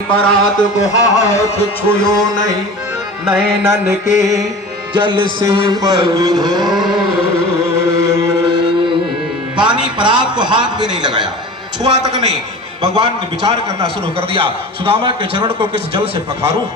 बरात को हाथ छुयो नहीं, नैनन के जल से पग धो। पानी परात को हाथ भी नहीं लगाया, छुआ तक नहीं। भगवान ने विचार करना शुरू कर दिया, सुदामा के चरण को किस जल से पखारूं?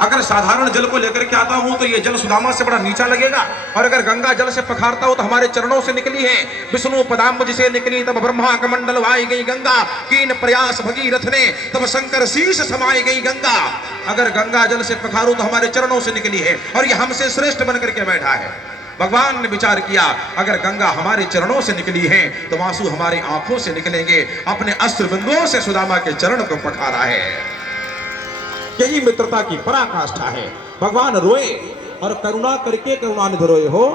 अगर साधारण जल को लेकर के आता हूं तो ये जल सुदामा से बड़ा नीचा लगेगा, और अगर गंगा जल से पखारता हूं तो हमारे चरणों से निकली है विष्णु पदाम्बुज से निकली, तब ब्रह्मा कमंडल वाई गई गंगा, कीन प्रयास भगीरथ ने तब शंकर शीश समाई गई गंगा। अगर गंगा जल से पखारूं तो हमारे चरणों से निकली है, और ये हमसे श्रेष्ठ बनकर के बैठा है। भगवान ने विचार किया, अगर गंगा हमारे चरणों से निकली है तो आंसू हमारी आंखों से निकलेंगे। अपने अस्त्र बिंदुओं से सुदामा के चरण को पखारा है। यही मित्रता की पराकाष्ठा है। भगवान रोए और करुणा करके करुणानिधि रोए हो।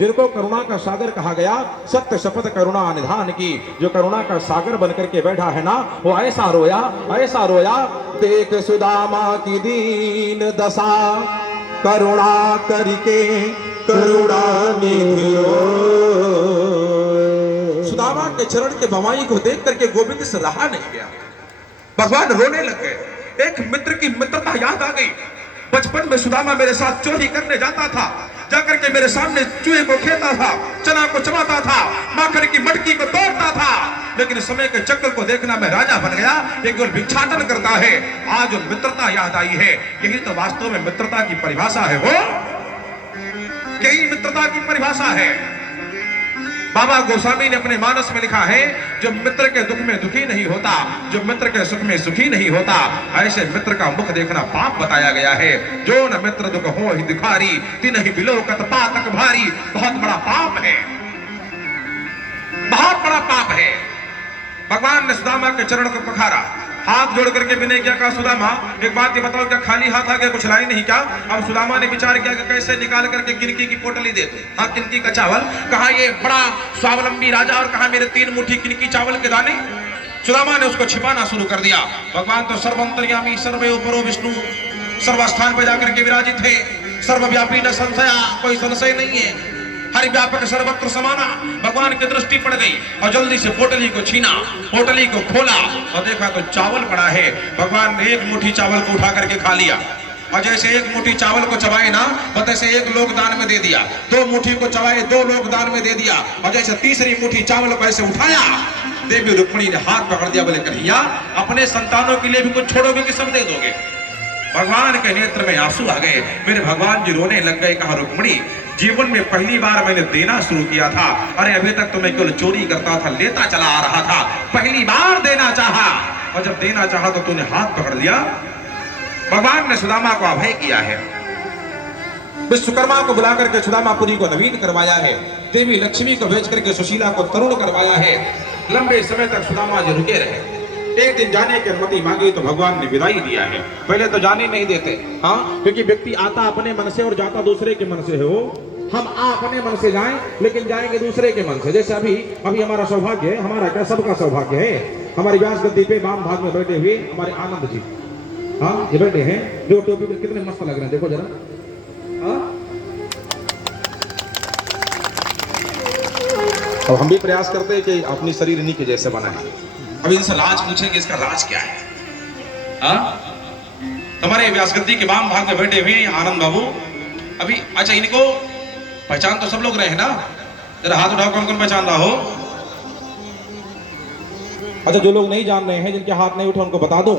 जिनको करुणा का सागर कहा गया, सत्य शपथ करुणा निधान की, जो करुणा का सागर बनकर के बैठा है ना, वो ऐसा रोया, ऐसा रोया। देख सुदामा की दीन दशा, करुणा करके करुणा निधि रोए। सुदामा के चरण के भवाई को देख करके गोविंद से रहा नहीं गया, भगवान रोने लग गए। एक मित्र की मित्रता याद आ गई। बचपन में सुदामा मेरे साथ चोरी करने जाता था, जाकर के मेरे सामने चूहे को खेता था, चना को चबाता था, माखन की मटकी को तोड़ता था। लेकिन समय के चक्र को देखना मैं राजा बन गया, एक गोल भिक्षाटन करता है। आज जो मित्रता याद आई है, यही तो वास्तव में मित्रता की परिभाषा है। वो यही मित्रता की परिभाषा है। बाबा गोस्वामी ने अपने मानस में लिखा है, जो मित्र के दुख में दुखी नहीं होता, जो मित्र के सुख में सुखी नहीं होता, ऐसे मित्र का मुख देखना पाप बताया गया है। जो न मित्र दुख हो ही दुखारी, तिन्हि बिलोकत पातक भारी। बहुत बड़ा पाप है, बहुत बड़ा पाप है। भगवान ने सुदामा के चरण को पखारा, हाथ जोड़ करके विनय किया, कहा सुदामा एक बात ये बताओ, क्या खाली हाथ आगे कुछ लाई नहीं क्या? अब सुदामा ने विचार किया कि कैसे निकाल करके किनकी की पोटली दे दूं। हाँ, किनकी का चावल, कहा ये बड़ा स्वावलंबी राजा, और कहा मेरे 3 मुट्ठी किनकी चावल के दाने। सुदामा ने उसको छिपाना शुरू कर दिया। भगवान तो सर्वंतर्यामी सर्वोपरो विष्णु, सर्वस्थान पर जाकर के विराजित है, सर्वव्यापी न संशया, कोई संशय नहीं है, हरि व्यापक सर्वत्र समाना। भगवान की दृष्टि पड़ गई और जल्दी से पोटली को छीना, पोटली को खोला और देखा तो चावल पड़ा है। भगवान ने एक मुट्ठी चावल को उठा करके खा लिया, और जैसे एक मुट्ठी चावल को चबाए ना, वैसे एक लोग दान में दे दिया। 2 मुट्ठी को चबाए, 2 लोग दान में दे दिया, और जैसे तीसरी मुट्ठी चावल को ऐसे उठाया, देवी रुक्मिणी ने हाथ पकड़ दिया, बोले कन्हैया अपने संतानों के लिए भी कुछ छोड़ोगे कि सब दे दोगे? भगवान के नेत्र में आंसू आ गए। मेरे भगवान जी रोने लग गए। कहा रुक्मिणी, जीवन में पहली बार मैंने देना शुरू किया था। अरे अभी तक तो मैं केवल चोरी करता था, लेता चला आ रहा था, पहली बार देना चाहा, और जब देना चाहा तो तूने हाथ पकड़ लिया। भगवान ने सुदामा को अभय किया है, विश्वकर्मा को बुला करके सुदामापुरी को नवीन करवाया है, देवी लक्ष्मी को भेज करके सुशीला को तरुण करवाया है। लंबे समय तक सुदामा जी रुके रहे। एक दिन जाने की अनुमति मांगी तो भगवान ने विदाई दिया है। पहले तो जाने नहीं देते, हाँ, क्योंकि व्यक्ति आता अपने मन से और जाता दूसरे के मन से हो। हम अपने मन से जाएं लेकिन जाएंगे दूसरे के मन से। जैसे अभी हमारा सौभाग्य है, हमारा क्या सबका सौभाग्य है, हमारी व्यास गद्दी पे वाम भाग में बैठे हुए हमारे आनंद जी, हाँ, ये बैठे हैं, जो टोपी में कितने मस्त लग रहे हैं, देखो जरा। अब हम भी प्रयास करते हैं कि अपनी शरीर इन्हीं के जैसे बनाए। अब इनसे लाज पूछेंगे, इसका राज क्या है? हमारे व्यासगद्दी के वाम भाग में बैठे हुए आनंद बाबू अभी, अच्छा इनको पहचान तो सब लोग रहे हैं ना? जरा हाथ उठाओ, कौन कौन पहचान रहा हो? अच्छा, जो लोग नहीं जान रहे हैं, जिनके हाथ नहीं उठे, उनको बता दूं,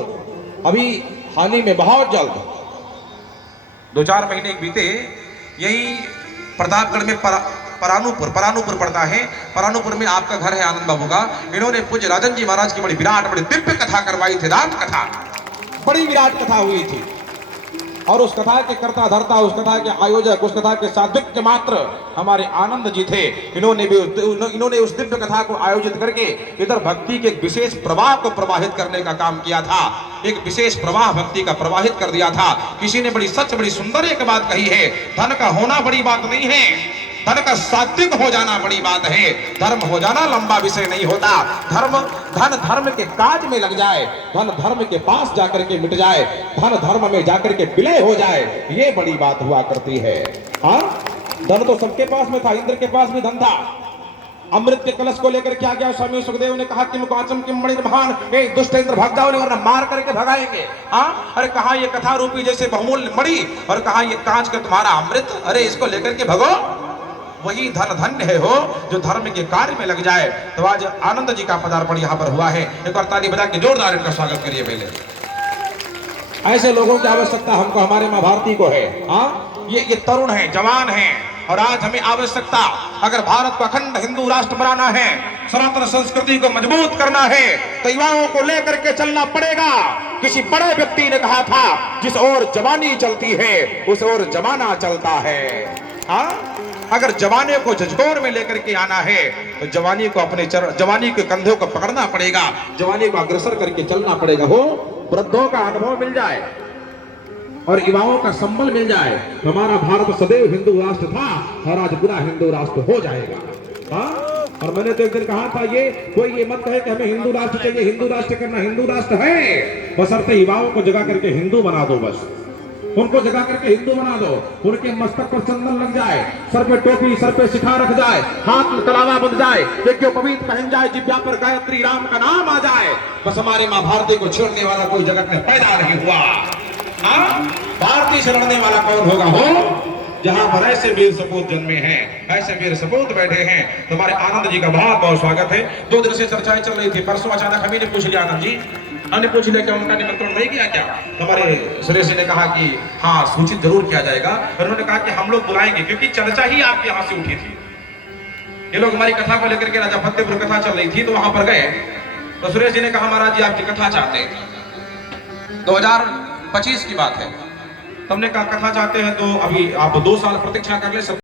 अभी हाल ही में बहुत जल्द 2-4 महीने बीते, यही प्रतापगढ़ में परानुपुर पड़ता है। परानुपुर में आपका घर है आनंद बाबू का। इन्होंने पूज्य राजन जी महाराज की बड़ी विराट, बड़ी दिव्य कथा करवाई थी, रात कथा, बड़ी विराट कथा हुई थी। और उस कथा के कर्ता धर्ता, उस कथा के आयोजक, उस कथा के सात्विक मात्र हमारे आनंद जी थे। इन्होंने उस दिव्य कथा को आयोजित करके इधर भक्ति के एक विशेष प्रवाह को प्रवाहित करने का काम किया था। एक विशेष प्रवाह भक्ति का प्रवाहित कर दिया था। किसी ने बड़ी सच, बड़ी सुंदर एक बात कही है, धन का होना बड़ी बात नहीं है, धन का सात्विक हो जाना बड़ी बात है। धर्म हो जाना लंबा विषय नहीं होता। धन धर्म के काज में लग जाए, धन धर्म के पास जाकर के मिट जाए, धन धर्म में जाकर के विलय हो जाए, ये बड़ी बात हुआ करती है। हाँ, धन तो सबके पास में था, इंद्र के पास भी धन था, अमृत के कलश को लेकर क्या गया स्वामी सुखदेव ने कहा कि मुकाचम किम मणि महान, ए दुष्टेंद्र भाग जाओ वरना मार करके भगाएंगे। हाँ, अरे कहा ये कथा रूपी जैसे बहुमूल्य मणि, और कहा ये कांच का तुम्हारा अमृत, अरे इसको लेकर के भगो, वही धन धन्य है हो जो धर्म के कार्य में लग जाए। तो आज आनंद जी का पदार्पण यहाँ पर हुआ है, एक बार ताली बजा के जोरदार इनका स्वागत करिए। पहले ऐसे लोगों की आवश्यकता हमको, हमारे माँ भारती को है। हाँ, ये तरुण है, जवान है, और आज हमें आवश्यकता, अगर भारत को अखंड हिंदू राष्ट्र बनाना है, सनातन संस्कृति को मजबूत करना है, तो युवाओं को लेकर के चलना पड़ेगा। किसी बड़े व्यक्ति ने कहा था, जिस ओर जवानी चलती है उस ओर जमाना चलता है। हाँ, अगर जवानी को झकझोर में लेकर के आना है तो जवानी को अपने जवानी के कंधों को पकड़ना पड़ेगा, जवानी को अग्रसर करके चलना पड़ेगा। हो वृद्धों का अनुभव मिल जाए और युवाओं का संबल मिल जाए, हमारा भारत सदैव हिंदू राष्ट्र था और आज पूरा हिंदू राष्ट्र हो जाएगा। हाँ, और मैंने तो एक दिन कहा था, ये कोई ये मत कहे कि हमें हिंदू राष्ट्र चाहिए, हिंदू राष्ट्र करना, हिंदू राष्ट्र है बशर्ते युवाओं को जगा करके हिंदू बना दो। बस उनको जगा करके हिंदू बना दो, उनके मस्तक पर चंदन लग जाए, सर पे टोपी, सर पे शिखा रख जाए, हाथ में तलावा बन जाए, देखियो पवित्र पहन जाए, जिब्या पर गायत्री राम का नाम आ जाए, बस हमारे माँ भारती को छेड़ने वाला कोई जगत में पैदा नहीं हुआ। हाँ, भारती से लड़ने वाला कौन होगा? हो जहां पर ऐसे वीर सपूत जन्मे हैं, ऐसे वीर सपूत बैठे हैं। तुम्हारे आनंद जी का बहुत बहुत स्वागत है। 2 दिन से चर्चाएं चल रही थी, परसों अचानक हमें ने पूछ लिया, आनंद जी हमने पूछ लिया क्या उनका निमंत्रण नहीं किया क्या? हमारे सुरेश जी ने कहा कि हाँ सूचित जरूर किया जाएगा, और उन्होंने कहा कि हम लोग बुलाएंगे, क्योंकि चर्चा ही आपके यहाँ से उठी थी। ये लोग हमारी कथा को लेकर के राजा फतेहपुर कथा चल रही थी, तो वहां पर गए तो सुरेश जी ने कहा महाराज जी आपकी कथा चाहते हैं, 2025 की बात है। तुमने कहा कथा चाहते हैं तो अभी आप 2 साल प्रतीक्षा कर ले।